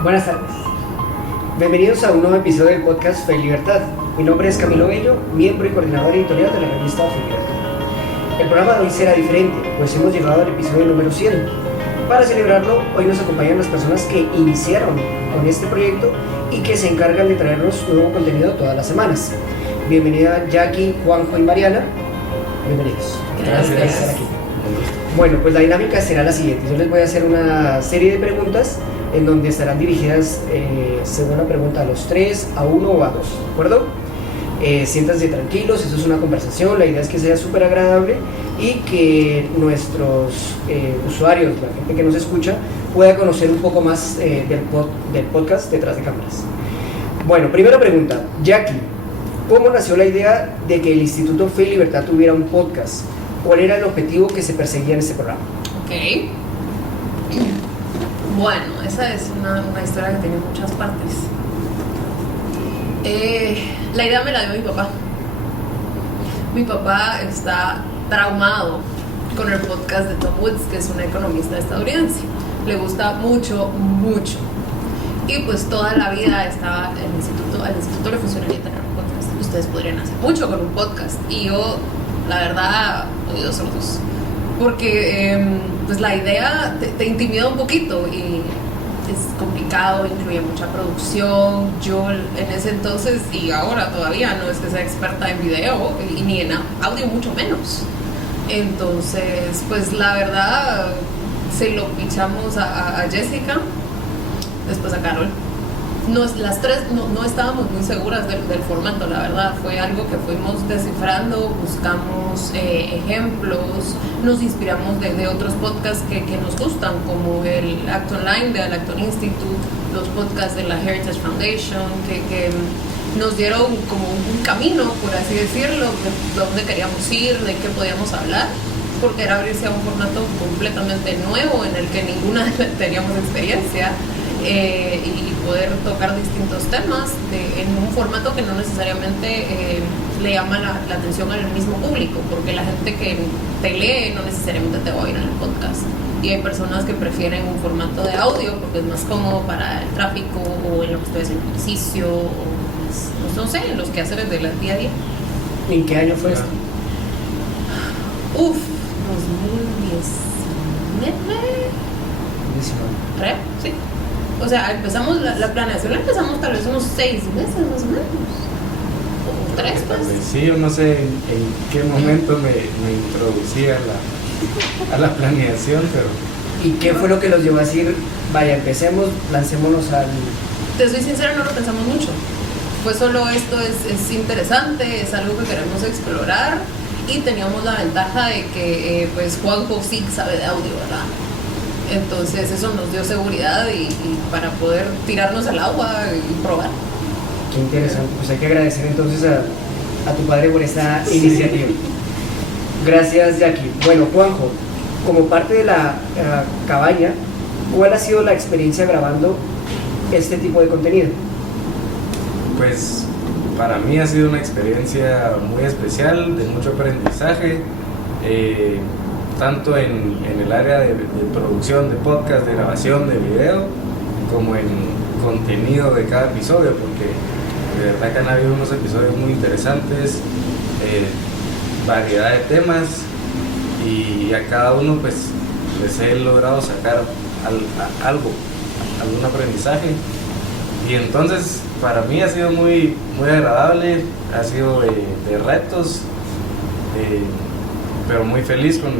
Buenas tardes. Bienvenidos a un nuevo episodio del podcast Fe y Libertad. Mi nombre es Camilo Bello, miembro y coordinador editorial de la revista Fe y Libertad. El programa de hoy será diferente, pues hemos llegado al episodio número 100. Para celebrarlo, hoy nos acompañan las personas que iniciaron con este proyecto y que se encargan de traernos nuevo contenido todas las semanas. Bienvenida Jackie, Juanjo y Mariana. Bienvenidos. Gracias por estar aquí. Bueno, pues la dinámica será la siguiente. Yo les voy a hacer una serie de preguntas en donde estarán dirigidas según la pregunta a los tres, a uno o a dos, ¿de acuerdo? Siéntanse tranquilos, esto es una conversación, la idea es que sea súper agradable y que nuestros usuarios, la gente que nos escucha, pueda conocer un poco más del podcast detrás de cámaras. Bueno, primera pregunta, Jackie, ¿cómo nació la idea de que el Instituto Fe y Libertad tuviera un podcast? ¿Cuál era el objetivo que se perseguía en este programa? Ok. Bueno, esa es una historia que tiene muchas partes. La idea me la dio mi papá. Mi papá está traumado con el podcast de Tom Woods, que es un economista estadounidense. Le gusta mucho, mucho. Y pues toda la vida estaba en al instituto le funcionaría tener un podcast. Ustedes podrían hacer mucho con un podcast. Y yo, la verdad, oídos sordos. Porque pues la idea te intimida un poquito y es complicado, incluye mucha producción. Yo en ese entonces y ahora todavía no es que sea experta en video y ni en audio mucho menos. Entonces pues la verdad se lo pichamos a Jessica, después a Carol. Las tres no estábamos muy seguras del formato, la verdad. Fue algo que fuimos descifrando, buscamos ejemplos, nos inspiramos de otros podcasts que nos gustan, como el Acton Online del Acton Institute, los podcasts de la Heritage Foundation, que nos dieron como un camino, por así decirlo, de dónde queríamos ir, de qué podíamos hablar, porque era abrirse a un formato completamente nuevo en el que ninguna teníamos experiencia. Y poder tocar distintos temas en un formato que no necesariamente le llama la atención al mismo público, porque la gente que te lee no necesariamente te va a oír en el podcast, y hay personas que prefieren un formato de audio porque es más cómodo para el tráfico o en lo que estoy haciendo ejercicio o pues, no sé, en los quehaceres del día a día. ¿En qué año fue esto? 2019. ¿Creo? Sí. O sea, empezamos la planeación, la empezamos tal vez unos 6 meses más o menos. O 3 pues. Sí, yo no sé en qué momento me introducí a la planeación, pero... ¿Y qué fue lo que los llevó a decir, vaya, empecemos, lancémonos al...? Te soy sincera, no lo pensamos mucho. Fue solo esto es interesante, es algo que queremos explorar, y teníamos la ventaja de que pues Juanjo sí sabe de audio, ¿verdad? Entonces eso nos dio seguridad y para poder tirarnos al agua y probar. Qué interesante, pues hay que agradecer entonces a tu padre por esta iniciativa. Gracias, Jackie. Bueno, Juanjo, como parte de la cabaña, ¿cuál ha sido la experiencia grabando este tipo de contenido? Pues para mí ha sido una experiencia muy especial, de mucho aprendizaje, tanto en el área de producción de podcast, de grabación de video, como en contenido de cada episodio, porque de verdad que han habido unos episodios muy interesantes, variedad de temas, y a cada uno pues les he logrado sacar algún aprendizaje, y entonces para mí ha sido muy, muy agradable, ha sido de retos, pero muy feliz con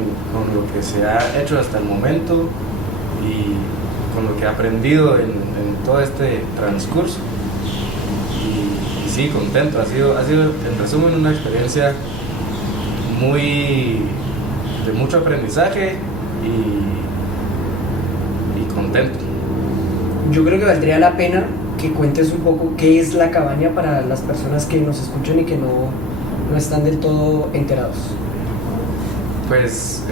lo que se ha hecho hasta el momento y con lo que he aprendido en todo este transcurso, y sí, contento. Ha sido en resumen una experiencia de mucho aprendizaje y contento. Yo creo que valdría la pena que cuentes un poco qué es la cabaña para las personas que nos escuchan y que no están del todo enterados. Pues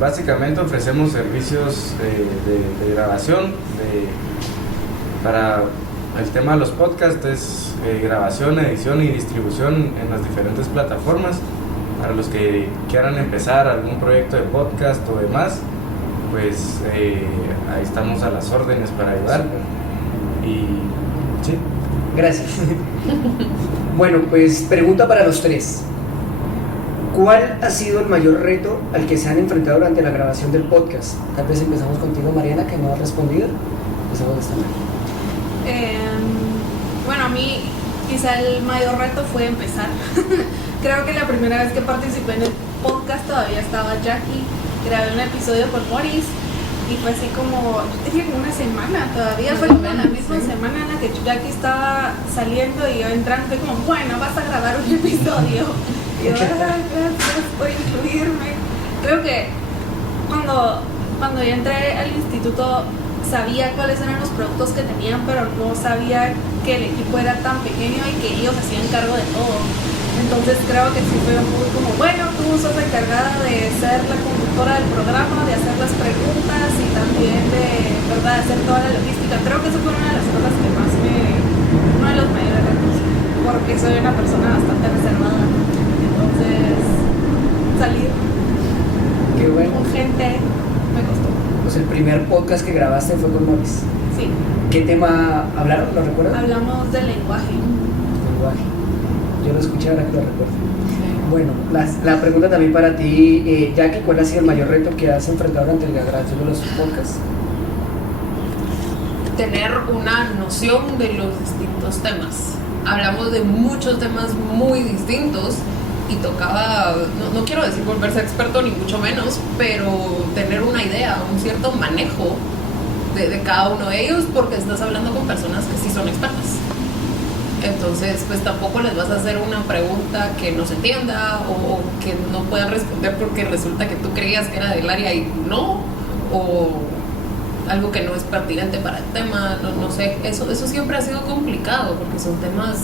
básicamente ofrecemos servicios de grabación, para el tema de los podcasts es grabación, edición y distribución en las diferentes plataformas. Para los que quieran empezar algún proyecto de podcast o demás, pues ahí estamos a las órdenes para ayudar. Y sí. Gracias. Bueno, pues pregunta para los tres. ¿Cuál ha sido el mayor reto al que se han enfrentado durante la grabación del podcast? Tal vez empezamos contigo, Mariana, que no ha respondido. Empezamos de esta manera. Bueno, a mí quizá el mayor reto fue empezar. Creo que la primera vez que participé en el podcast todavía estaba Jackie. Grabé un episodio con Morris y fue así como, yo tenía como una semana todavía, fue como la misma semana en la que Jackie estaba saliendo y yo entrando, fue como, bueno, vas a grabar un episodio. Y yo, gracias por incluirme. Creo que cuando yo entré al instituto sabía cuáles eran los productos que tenían, pero no sabía que el equipo era tan pequeño y que ellos hacían cargo de todo. Entonces creo que sí fue muy como, bueno, tú sos encargada de ser la conductora del programa, de hacer las preguntas y también de, ¿verdad?, hacer toda la logística. Creo que eso fue una de las cosas que más uno de los mayores retos, porque soy una persona bastante reservada. Entonces, salir Qué bueno. con gente me costó. Pues el primer podcast que grabaste fue con Morris. Sí. ¿Qué tema hablaron? ¿Lo recuerdas? Hablamos del lenguaje. Lenguaje. Yo lo escuché, ahora que lo recuerdo. Bueno, la pregunta también para ti, Jackie, ¿cuál ha sido el mayor reto que has enfrentado durante la grabación de los podcasts? Tener una noción de los distintos temas. Hablamos de muchos temas muy distintos y tocaba, no quiero decir volverse experto ni mucho menos, pero tener una idea, un cierto manejo de cada uno de ellos, porque estás hablando con personas que sí son expertas. Entonces, pues tampoco les vas a hacer una pregunta que no se entienda o que no puedan responder porque resulta que tú creías que era del área y no, o algo que no es pertinente para el tema, no sé, eso siempre ha sido complicado porque son temas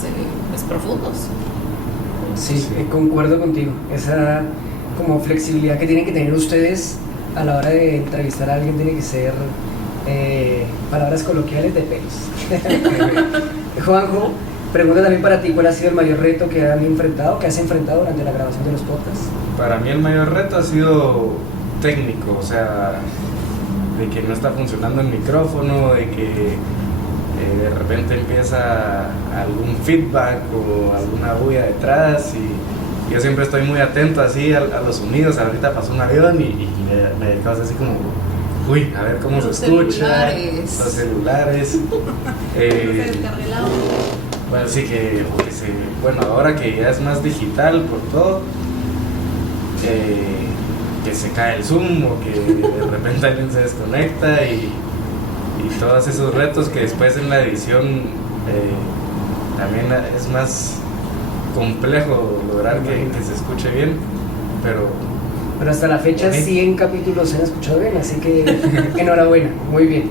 pues, profundos. Sí, concuerdo contigo. Esa como flexibilidad que tienen que tener ustedes a la hora de entrevistar a alguien tiene que ser palabras coloquiales de pelos. Juanjo, pregunta también para ti, ¿cuál ha sido el mayor reto que has enfrentado durante la grabación de los podcasts? Para mí el mayor reto ha sido técnico, o sea, de que no está funcionando el micrófono, de que de repente empieza algún feedback o alguna bulla detrás, y yo siempre estoy muy atento así a los sonidos. Ahorita pasó un avión y me causa así como, uy, a ver cómo Los se escucha, celulares. los celulares. Bueno, sí que, bueno, ahora que ya es más digital por todo, que se cae el Zoom o que de repente alguien se desconecta y todos esos retos que después en la edición también es más complejo lograr que se escuche bien, pero hasta la fecha 100 capítulos se han escuchado bien, así que enhorabuena, muy bien.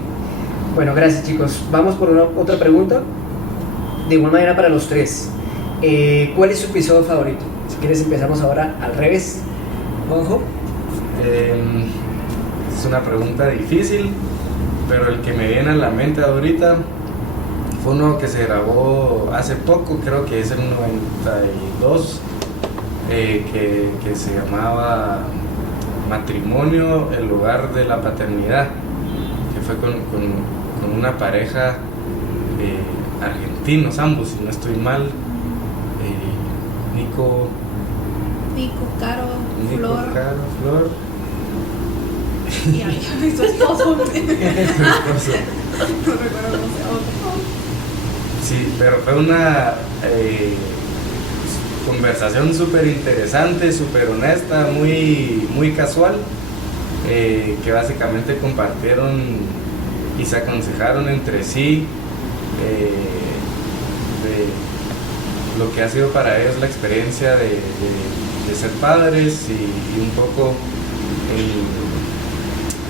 Bueno, gracias chicos. Vamos por otra pregunta. De igual manera para los tres. ¿Cuál es su episodio favorito? Si quieres empezamos ahora al revés. Juanjo. Es una pregunta difícil, pero el que me viene a la mente ahorita fue uno que se grabó hace poco, creo que es el 92, que se llamaba Matrimonio, el lugar de la paternidad, que fue con una pareja argentinos ambos, si no estoy mal, Nico, Caro, Flor. Y ahí su esposo. No recuerdo cómo se llama. Sí, pero fue una conversación súper interesante, súper honesta, muy casual, que básicamente compartieron y se aconsejaron entre sí de lo que ha sido para ellos la experiencia de ser padres y un poco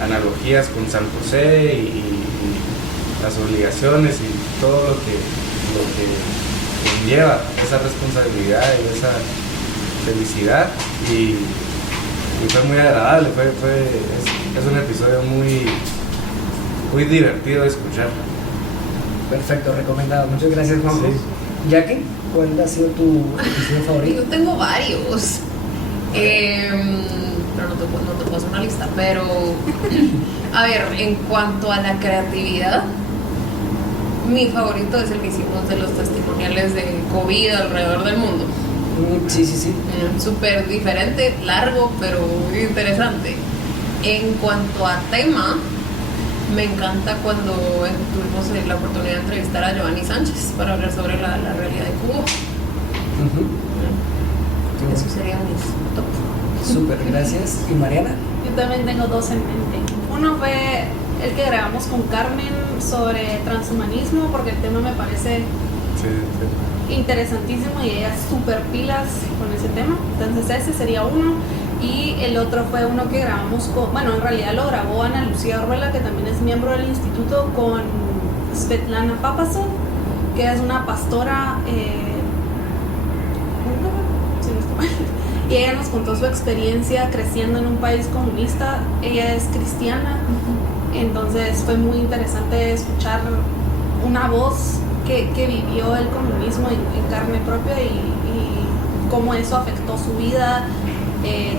analogías con San José y las obligaciones y todo lo que conlleva esa responsabilidad y esa felicidad, y fue muy agradable, es un episodio muy divertido de escuchar. Perfecto, recomendado. Muchas gracias, Juanjo. Sí. Jackie, ¿cuál ha sido tu episodio favorito? Yo tengo varios. pero no te puedo hacer una lista. Pero, a ver, en cuanto a la creatividad, mi favorito es el que hicimos de los testimoniales de COVID alrededor del mundo. Sí. Súper diferente, largo, pero muy interesante. En cuanto a tema, me encanta cuando tuvimos la oportunidad de entrevistar a Giovanni Sánchez para hablar sobre la realidad de Cuba. Eso sería mis top. Súper, gracias. ¿Y Mariana? Yo también tengo dos en mente. Uno fue el que grabamos con Carmen sobre transhumanismo, porque el tema me parece interesantísimo y ella es súper pilas con ese tema. Entonces ese sería uno. Y el otro fue uno que grabamos con, bueno, en realidad lo grabó Ana Lucía Orruela, que también es miembro del instituto, con Svetlana Papasov, que es una pastora si no estoy mal. Y ella nos contó su experiencia creciendo en un país comunista. Ella es cristiana, entonces fue muy interesante escuchar una voz que vivió el comunismo en carne propia y cómo eso afectó su vida,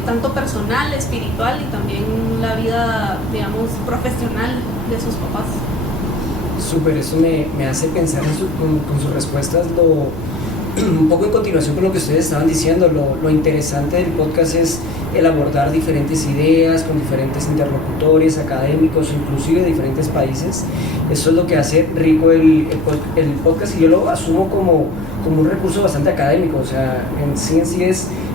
tanto personal, espiritual y también la vida, digamos, profesional de sus papás. Súper, eso me hace pensar con sus respuestas un poco en continuación con lo que ustedes estaban diciendo. Lo interesante del podcast es el abordar diferentes ideas con diferentes interlocutores académicos, inclusive de diferentes países. Eso es lo que hace rico el podcast, y yo lo asumo como un recurso bastante académico. O sea, en sí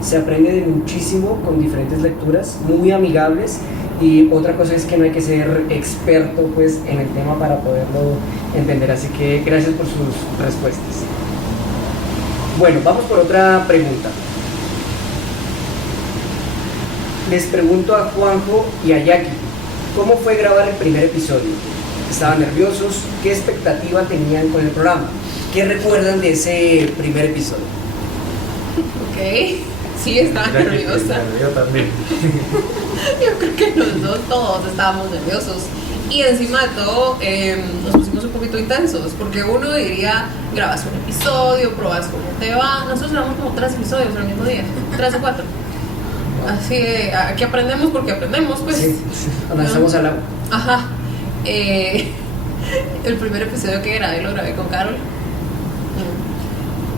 se aprende de muchísimo con diferentes lecturas muy amigables, y otra cosa es que no hay que ser experto pues en el tema para poderlo entender. Así que gracias por sus respuestas. Bueno, vamos por otra pregunta. Les pregunto a Juanjo y a Jackie, ¿cómo fue grabar el primer episodio? ¿Estaban nerviosos? ¿Qué expectativa tenían con el programa? ¿Qué recuerdan de ese primer episodio? Ok, sí, estaba nerviosa. Yo también. Yo creo que los dos, todos estábamos nerviosos. Y encima de todo, nos pusimos un poquito intensos, porque uno diría, grabas un episodio, probas cómo te va. Nosotros grabamos como 3 episodios en el mismo día, 3 o 4. Así que aquí aprendemos porque aprendemos, pues. Sí, lanzamos al agua. Ajá. El primer episodio que grabé lo grabé con Carol.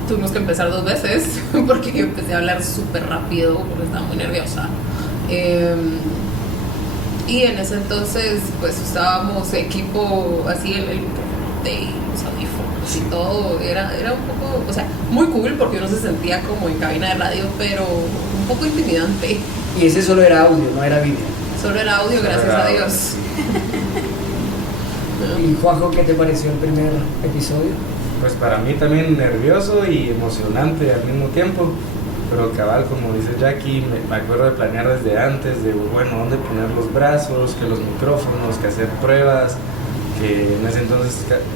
Tuvimos que empezar 2 veces porque yo empecé a hablar súper rápido porque estaba muy nerviosa. Y en ese entonces pues usábamos equipo así, el de los audífonos y todo, era un poco, o sea, muy cool porque uno se sentía como en cabina de radio, pero un poco intimidante. Y ese solo era audio, no era vídeo. Solo era audio, gracias a Dios. ¿Y Juanjo, qué te pareció el primer episodio? Pues para mí también nervioso y emocionante al mismo tiempo, pero cabal, como dice Jackie, me acuerdo de planear desde antes, de bueno, dónde poner los brazos, que los micrófonos, que hacer pruebas, que en ese entonces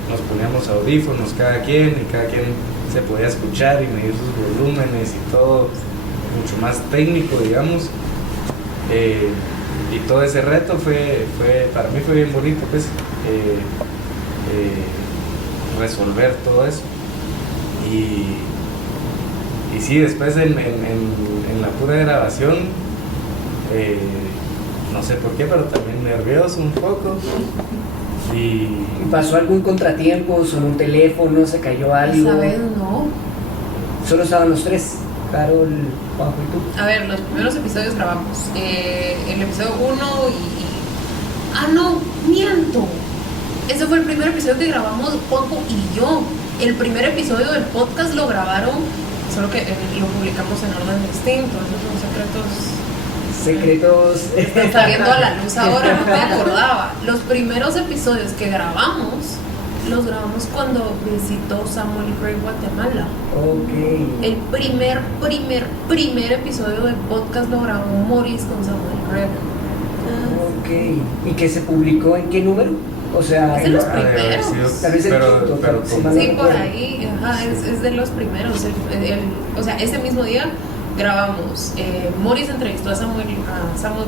nos poníamos audífonos cada quien, y cada quien se podía escuchar y medir sus volúmenes y todo, mucho más técnico, digamos. Y todo ese reto fue para mí fue bien bonito, pues, resolver todo eso. Y sí, después en la pura grabación, no sé por qué, pero también nervioso un poco. Y ¿pasó algún contratiempo? ¿Sonó un teléfono? ¿Se cayó algo? Esa vez no. Solo estaban los 3, Carol, Juanjo y tú. A ver, los primeros episodios grabamos el episodio 1 ¡ah, no! ¡Miento! Ese fue el primer episodio que grabamos Juanjo y yo. El primer episodio del podcast lo grabaron, solo que lo publicamos en orden distinto. Esos son secretos. Están saliendo a la luz ahora, no me acordaba. Los primeros episodios que grabamos, los grabamos cuando visitó Samuel Gray Guatemala. Ok. El primer episodio del podcast lo grabó Morris con Samuel Gray. Ok. ¿Y qué se publicó en qué número? O sea, es de los primeros. Tal vez el quinto, sí, por ahí, ajá, es de los primeros. O sea, ese mismo día grabamos. Morris entrevistó a Samuel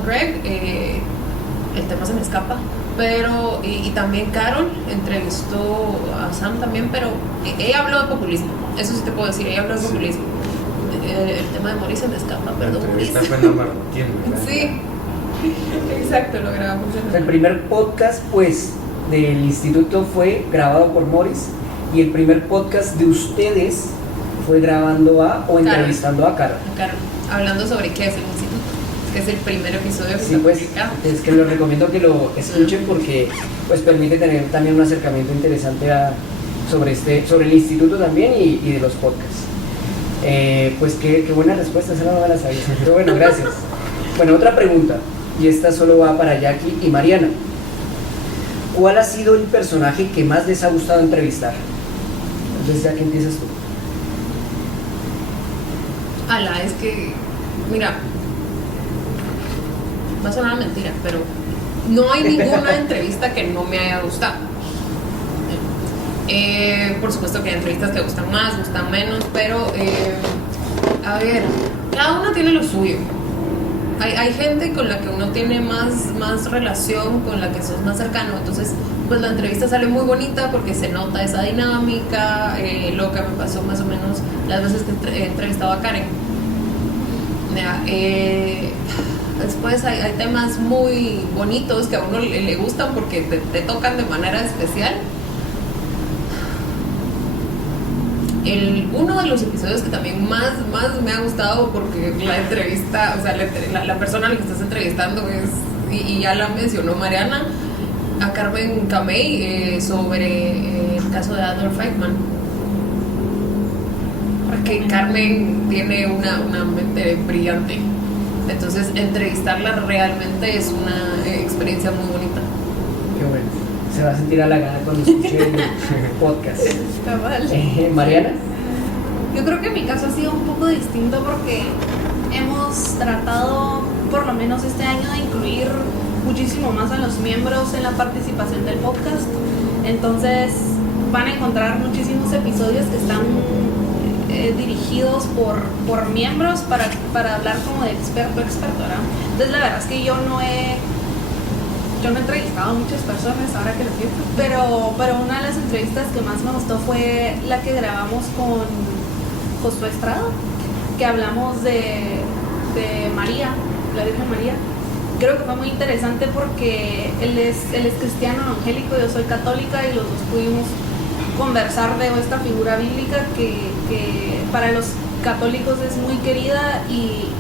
Gregg, el tema se me escapa, pero y también Carol entrevistó a Sam también, pero ella habló de populismo, eso sí te puedo decir, ella habló de populismo. El tema de Morris se me escapa, perdón. Entrevista fue Martín, ¿verdad? Sí, Exacto, lo grabamos en El primer podcast, pues, del instituto fue grabado por Morris y el primer podcast de ustedes fue grabando o entrevistando a Carol. Claro, hablando sobre qué es el instituto, que es el primer episodio que Sí, se pues, publica. es que les recomiendo que lo escuchen porque pues permite tener también un acercamiento interesante sobre el instituto también y de los podcasts. Pues qué buena respuesta, esa no me la sabía. Pero bueno, gracias. Bueno, otra pregunta, y esta solo va para Jackie y Mariana. ¿Cuál ha sido el personaje que más les ha gustado entrevistar? Entonces, Jackie, empiezas tú. Es que, mira, va a sonar mentira, pero no hay ninguna entrevista que no me haya gustado. Por supuesto que hay entrevistas que gustan más, gustan menos, pero a ver, cada uno tiene lo suyo. Hay gente con la que uno tiene más relación, con la que sos más cercano, entonces pues la entrevista sale muy bonita porque se nota esa dinámica. Lo que me pasó más o menos las veces que he entrevistado a Karen. Después hay temas muy bonitos que a uno le gustan porque te tocan de manera especial. Uno de los episodios que también más me ha gustado, porque la entrevista, o sea, la persona a la que estás entrevistando y ya la mencionó Mariana, a Carmen Camey, sobre el caso de Adolf Eichmann. Porque Carmen tiene una mente brillante, entonces entrevistarla realmente es una experiencia muy bonita. Qué bueno. Se va a sentir halagada cuando escuche el podcast. Mariana. Yo creo que mi caso ha sido un poco distinto porque hemos tratado, por lo menos este año, de incluir muchísimo más a los miembros en la participación del podcast. Entonces van a encontrar muchísimos episodios que están dirigidos por miembros para hablar como de experto a experto, ¿verdad? Entonces la verdad es que yo no he entrevistado a muchas personas ahora que lo pienso, pero una de las entrevistas que más me gustó fue la que grabamos con Josué Estrada, que hablamos de María, la Virgen María. Creo que fue muy interesante porque él es cristiano evangélico, yo soy católica, y los dos pudimos conversar de esta figura bíblica que para los católicos es muy querida, y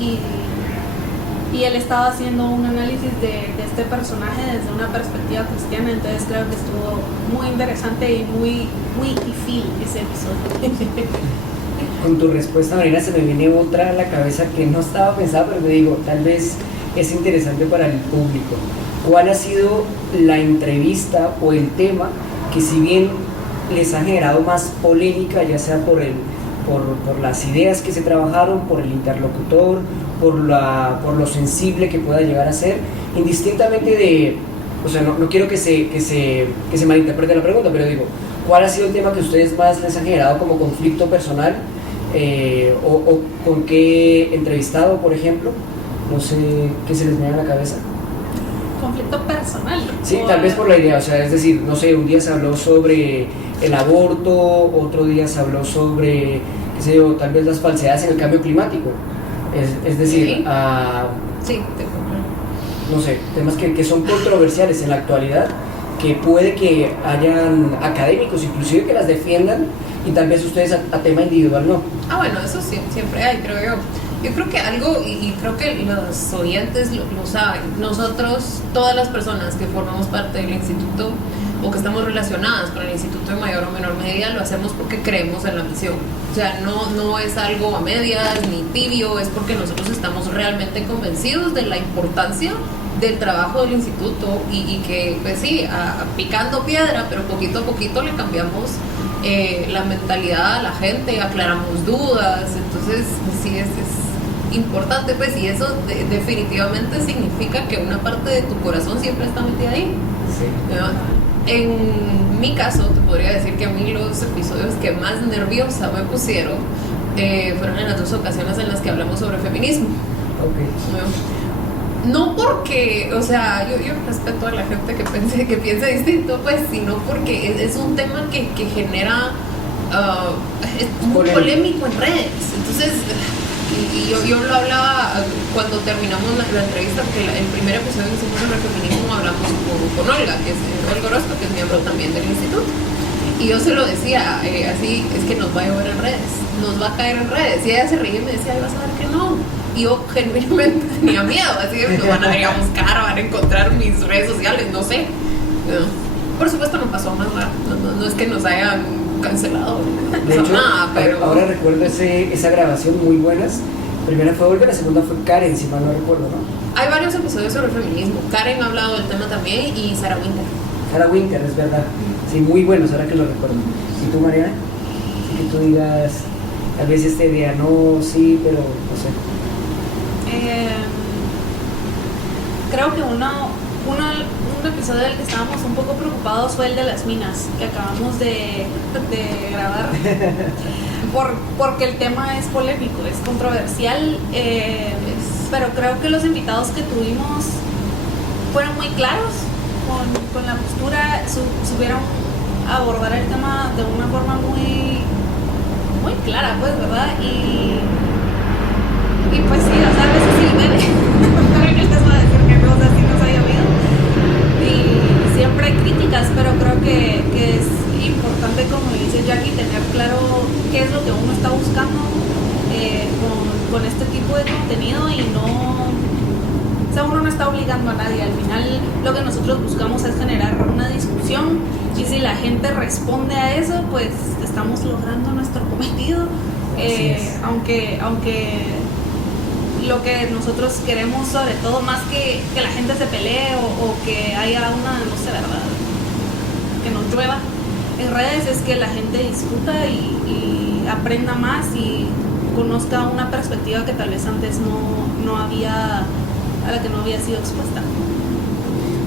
él estaba haciendo un análisis de este personaje desde una perspectiva cristiana. Entonces creo que estuvo muy interesante y muy difícil ese episodio. Con tu respuesta, Marina, se me viene otra a la cabeza que no estaba pensada, pero te digo, tal vez es interesante para el público. ¿Cuál ha sido la entrevista o el tema que, si bien les ha generado más polémica, ya sea por las ideas que se trabajaron, por el interlocutor, por lo sensible que pueda llegar a ser, indistintamente o sea, no quiero que se malinterprete la pregunta, pero digo, ¿cuál ha sido el tema que a ustedes más les ha generado como conflicto personal? O con qué entrevistado, por ejemplo, no sé qué se les viene a la cabeza. Conflicto personal. Sí, tal vez por la idea, o sea, es decir, no sé, un día se habló sobre el aborto, otro día se habló sobre, qué sé yo, tal vez las falsedades en el cambio climático. Es decir, Sí. Sí, no sé, temas que son controversiales en la actualidad, que puede que hayan académicos inclusive que las defiendan, y tal vez ustedes a tema individual no. Bueno, eso sí, siempre hay, creo yo. Yo creo que algo, y creo que los oyentes lo saben, nosotros, todas las personas que formamos parte del instituto o que estamos relacionadas con el instituto en mayor o menor medida, lo hacemos porque creemos en la misión. O sea, no es algo a medias ni tibio, es porque nosotros estamos realmente convencidos de la importancia del trabajo del instituto, y que, pues sí, picando piedra, pero poquito a poquito le cambiamos la mentalidad a la gente, aclaramos dudas. Entonces sí, es importante, pues, y eso definitivamente significa que una parte de tu corazón siempre está metida ahí. Sí. En mi caso, te podría decir que a mí los episodios que más nerviosa me pusieron fueron en las dos ocasiones en las que hablamos sobre feminismo. Okay. No porque, o sea, yo respeto a la gente que piense distinto, pues, sino porque es un tema que genera, es muy polémico en redes. Entonces, Y yo lo hablaba cuando terminamos la entrevista, porque el primer episodio que hicimos sobre feminismo hablamos con Olga, que es Olga Orozco, que es miembro también del instituto. Y yo se lo decía así, es que nos va a llover en redes, nos va a caer en redes. Y ella se reía y me decía, vas a ver que no. Y yo genuinamente tenía miedo, así que nos van a ir a buscar, van a encontrar mis redes sociales, no sé. No. Por supuesto no pasó más, no es que nos hayan cancelado, no De pasó hecho, nada, pero... ahora recuerdo esa grabación muy buenas. La primera fue Olga, la segunda fue Karen, si mal no recuerdo, ¿no? Hay varios episodios sobre feminismo. Karen ha hablado del tema también y Sarah Winter. Sarah Winter, es verdad. Sí, muy buenos, ahora que lo recuerdo. ¿Y tú, Mariana? Que tú digas, tal vez este día no, sí, pero no sé. Creo que un episodio del que estábamos un poco preocupados fue el de las minas, que acabamos de grabar. Porque el tema es polémico, es controversial, pero creo que los invitados que tuvimos fueron muy claros con la postura, supieron abordar el tema de una forma muy clara, pues, ¿verdad? Y pues sí, o sea, a veces sí duele. Pero en el caso de decir que cosas así nos ha llovido. Y siempre hay críticas, pero creo que es importante, como dice Jackie, tener claro qué es lo que uno está buscando con este tipo de contenido y no... O sea, uno no está obligando a nadie. Al final lo que nosotros buscamos es generar una discusión y si la gente responde a eso, pues estamos logrando nuestro cometido. Aunque lo que nosotros queremos, sobre todo, más que la gente se pelee o que haya una, no sé, ¿verdad? Que no llueva en redes, es que la gente discuta y aprenda más y conozca una perspectiva que tal vez antes no había, a la que no había sido expuesta.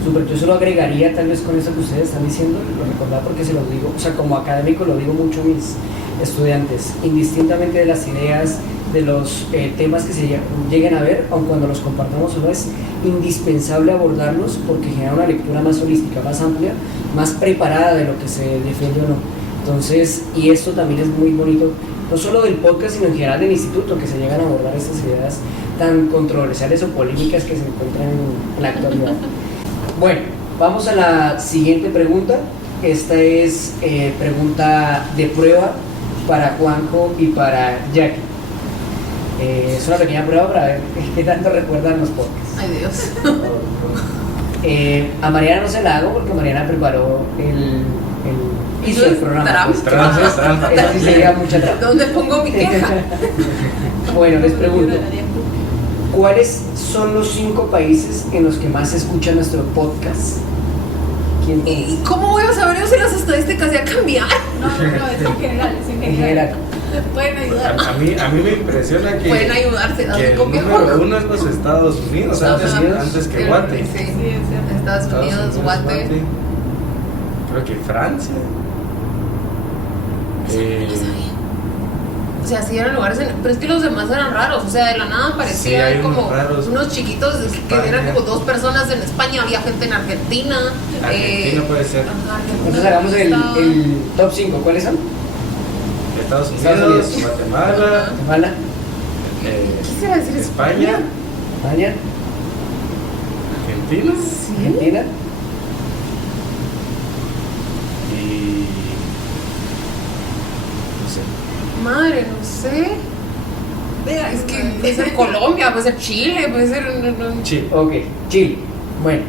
Súper, yo solo agregaría tal vez con eso que ustedes están diciendo, lo recordaba porque se lo digo, o sea, como académico lo digo mucho a mis estudiantes, indistintamente de las ideas, de los temas que se lleguen a ver, aun cuando los compartamos o no, es indispensable abordarlos porque genera una lectura más holística, más amplia, más preparada de lo que se defiende o no. Entonces, y esto también es muy bonito, no solo del podcast, sino en general del instituto, que se llegan a abordar estas ideas tan controversiales o polémicas que se encuentran en la actualidad. Bueno, vamos a la siguiente pregunta. Esta es pregunta de prueba para Juanjo y para Jackie. Es una pequeña prueba para ver qué tanto recuerdan los podcasts. Ay, Dios. A Mariana no se la hago porque Mariana preparó hizo el programa. Pues, Trampa. eso sí sería mucha trampa. ¿Dónde pongo mi queja? Bueno, les pregunto, ¿cuáles son los 5 países en los que más se escucha nuestro podcast? ¿Quién ¿Y es? cómo voy a saber yo si las estadísticas ya cambiaron? No, es en general, En general. Pueden ayudar. A mí me impresiona que, Pueden ayudarse, que dame el copia. número 1 es los Estados Unidos, antes que Guate. Sí, Sí, es cierto. Estados Unidos, Guate. Creo que Francia. O sea, sí eran lugares, pero es que los demás eran raros, o sea, de la nada Sí, parecían hay unos como raros. unos chiquitos que eran como 2 personas en España, había gente en Argentina. Argentina puede ser. Ajá, Entonces hagamos el top 5. ¿Cuáles son? Estados Estados Unidos, Unidos. Guatemala, Guatemala, Quisiera decir España, España, Argentina Argentina, y no sé. Madre, no sé. Vea, Es que puede ser Colombia, puede ser Chile, puede ser. Chile. ok, Chile. Bueno,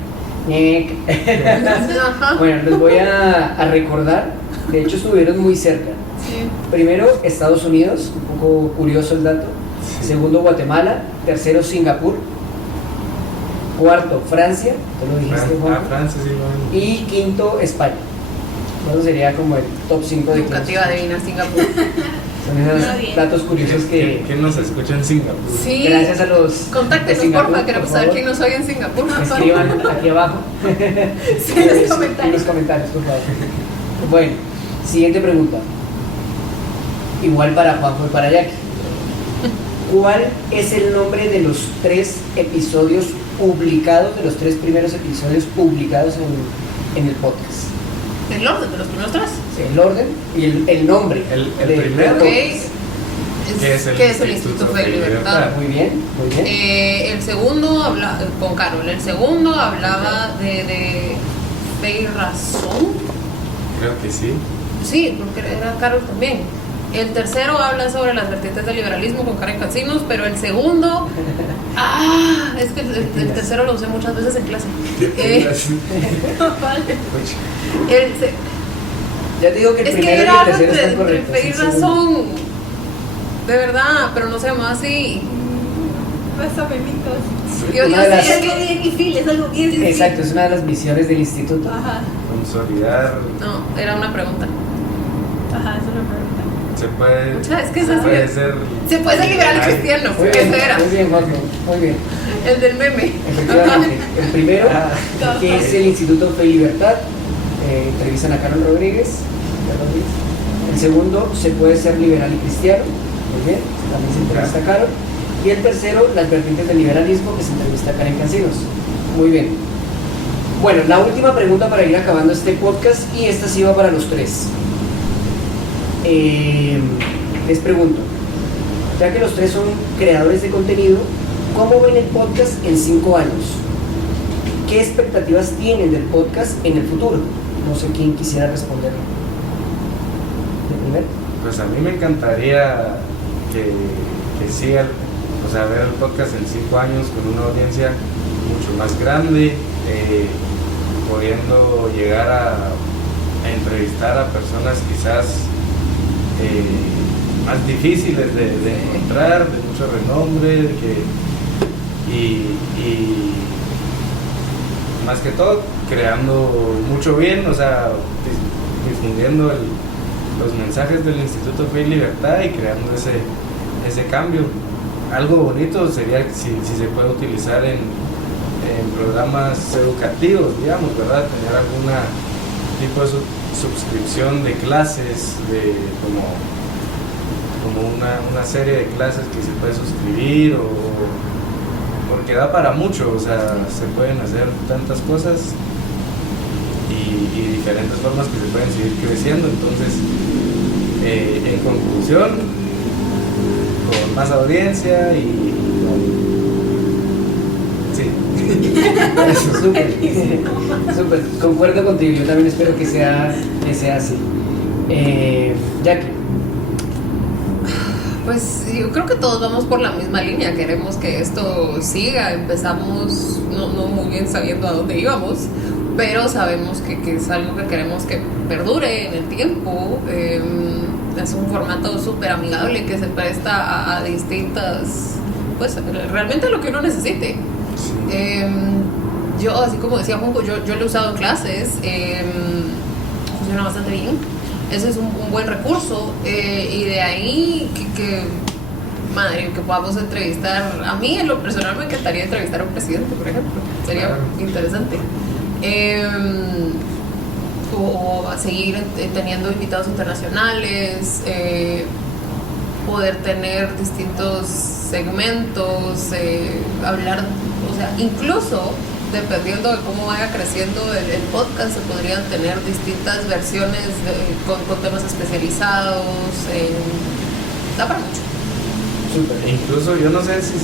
Ajá. bueno, les voy a recordar, de hecho estuvieron muy cerca. Sí. Primero, Estados Unidos, un poco curioso el dato. Sí. Segundo, Guatemala. Tercero, Singapur. Cuarto, Francia, tú lo dijiste, Juan. Francia, sí, bueno. Y quinto, España. Bueno, sería como el top 5 de Nunca te iba a adivinar Singapur. Son esos Muy bien. datos curiosos que, ¿Quién nos escucha en Singapur? Sí. gracias a los Contáctenos, de Singapur, porfa, queremos por saber favor, quién nos oye en Singapur. escriban aquí abajo Sí, en los comentarios. en los comentarios, por favor. Bueno, siguiente pregunta. Igual para Juanjo y para Jackie. ¿Cuál es el nombre de los 3 episodios publicados, de los 3 primeros episodios publicados en el podcast? El orden de los primeros 3. El orden y el nombre. El del primero. Ok. podcast. ¿Qué es el Instituto Fe y Libertad? Muy bien, muy bien. El segundo habla con Carol. El segundo hablaba de fe y razón. Creo que sí. Sí, porque era Carol también. El tercero habla sobre las vertientes del liberalismo con Karen Cancinos, pero el segundo, es que el tercero lo usé muchas veces en clase. Ya te digo que el Es que primero y era el tercero están entre correctos. fe y sí, razón, de verdad, pero no se llama así. Bésame, Micos. Yo Una de las- sé Es algo bien difícil, es algo bien difícil. Exacto, es una de las misiones del instituto. Ajá, Consolidar. No, era una pregunta. ajá, es una pregunta. Se puede. O sea, es que se es puede así. ser. Se puede ser liberal cristiano, Muy ese bien, era. muy bien, Juanjo, muy bien. El del meme. Efectivamente, el primero, Ajá. que es el Instituto Fe y Libertad, entrevistan a Carol Rodríguez. El segundo, se puede ser liberal y cristiano, muy bien, también se entrevista a Carol. Y el tercero, las vertientes del liberalismo, que se entrevista a Karen Cancinos, muy bien. Bueno, la última pregunta para ir acabando este podcast, y esta sí va para los tres. Les pregunto, ya que los tres son creadores de contenido, ¿cómo ven el podcast en 5 años? ¿Qué expectativas tienen del podcast en el futuro? No sé quién quisiera responderlo. ¿De primero? Pues a mí me encantaría que siga, o sea, ver el podcast en 5 años con una audiencia mucho más grande, pudiendo llegar a entrevistar a personas quizás más difíciles de encontrar, de mucho renombre, y más que todo creando mucho bien, o sea, difundiendo los mensajes del Instituto Fe y Libertad y creando ese cambio. Algo bonito sería si se puede utilizar en programas educativos, digamos, ¿verdad? Tener alguna tipo de suscripción de clases, como una serie de clases que se puede suscribir, porque da para mucho, o sea, se pueden hacer tantas cosas y diferentes formas que se pueden seguir creciendo. Entonces, en conclusión, con más audiencia y sí. Eso, súper, súper, concuerdo contigo, yo también espero que sea así. Jackie. Pues yo creo que todos vamos por la misma línea, queremos que esto siga, empezamos no muy bien sabiendo a dónde íbamos, pero sabemos que es algo que queremos que perdure en el tiempo. Es un formato súper amigable que se presta a distintas, pues realmente lo que uno necesite. Sí. Yo, así como decía Juanjo, yo lo he usado en clases, funciona bastante bien. Ese es un buen recurso, y de ahí que podamos entrevistar. A mí en lo personal me encantaría entrevistar a un presidente, por ejemplo, sería interesante. O a seguir teniendo invitados internacionales, poder tener distintos segmentos, hablar, o sea, incluso dependiendo de cómo vaya creciendo el podcast, se podrían tener distintas versiones con temas especializados. Da para mucho. Súper. Incluso yo no sé si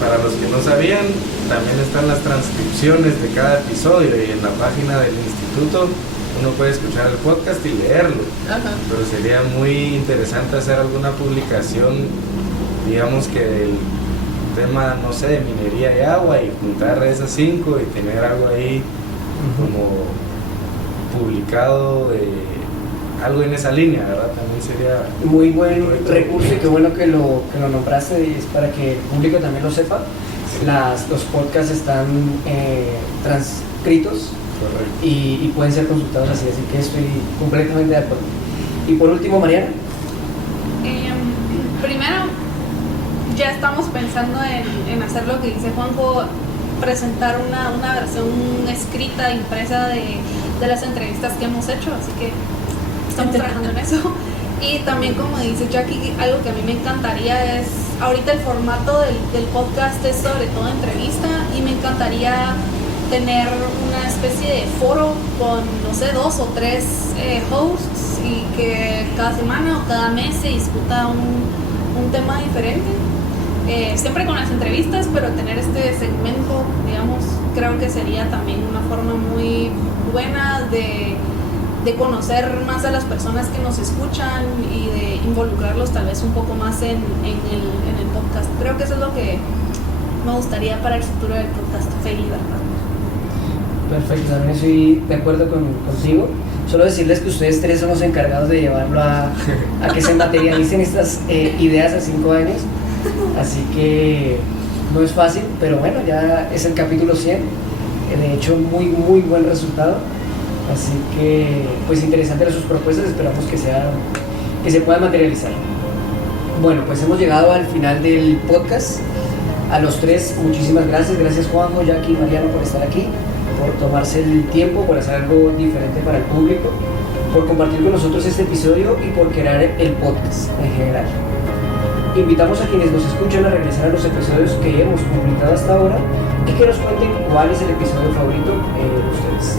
para los que no sabían, también están las transcripciones de cada episodio y en la página del instituto uno puede escuchar el podcast y leerlo. Ajá. Pero sería muy interesante hacer alguna publicación, digamos que del tema, no sé, de minería y agua, y juntar esas 5 y tener algo ahí como publicado de algo en esa línea, ¿verdad? También sería Muy buen correcto. recurso, y qué bueno que lo nombraste, y es para que el público también lo sepa. Los podcasts están transcritos Correcto. y pueden ser consultados así que estoy completamente de acuerdo. Y por último, Mariana. Primero, ya estamos pensando en hacer lo que dice Juanjo, presentar una versión escrita, impresa de las entrevistas que hemos hecho, así que estamos trabajando en eso. Y también, como dice Jackie, algo que a mí me encantaría es, ahorita el formato del podcast es sobre todo entrevista, y me encantaría tener una especie de foro con, no sé, 2 o 3 hosts, y que cada semana o cada mes se discuta un tema diferente. Siempre con las entrevistas, pero tener este segmento, digamos, creo que sería también una forma muy buena de conocer más a las personas que nos escuchan y de involucrarlos tal vez un poco más en el podcast. Creo que eso es lo que me gustaría para el futuro del podcast. Feliz, ¿verdad? Perfecto, también estoy de acuerdo contigo. Solo decirles que ustedes tres son los encargados de llevarlo a que se materialicen estas ideas a 5 años. Así que no es fácil, pero bueno, ya es el capítulo 100. De hecho, muy buen resultado. Así que, pues interesante sus propuestas, esperamos que se puedan materializar. Bueno, pues hemos llegado al final del podcast. A los tres, muchísimas gracias. Gracias Juanjo, Jackie y Mariano por estar aquí, por tomarse el tiempo, por hacer algo diferente para el público, por compartir con nosotros este episodio y por crear el podcast en general. Invitamos a quienes nos escuchan a regresar a los episodios que hemos publicado hasta ahora y que nos cuenten cuál es el episodio favorito de ustedes.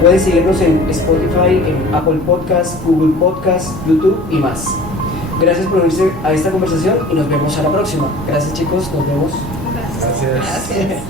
Pueden seguirnos en Spotify, en Apple Podcasts, Google Podcasts, YouTube y más. Gracias por unirse a esta conversación y nos vemos a la próxima. Gracias chicos, nos vemos. Gracias. Gracias.